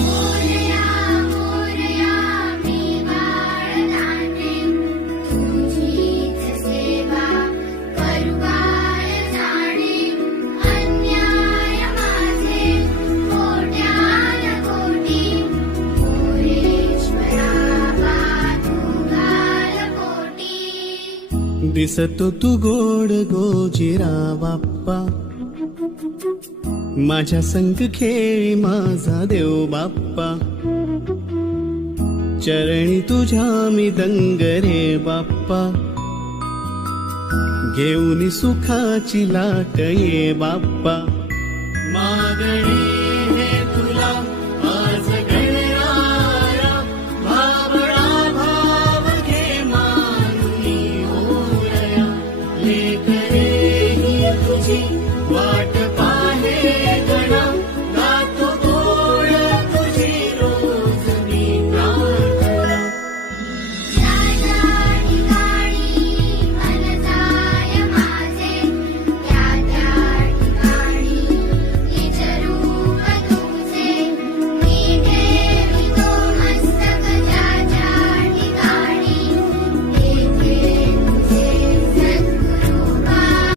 मोरया मोरया मी बाळदाटे तुझीच सेवा करू काय जाणे अन्याय माझे कोट्यान कोटी मोरेश्वरा पातू गालपोटी दिसतो तू गोड गोजिरा बाप्पा माझ्या संग खेळी माझा देव बाप्पा चरणी तुझ्या मी दंग रे बाप्पा घेऊन सुखाची लाट ये बाप्पा मागणी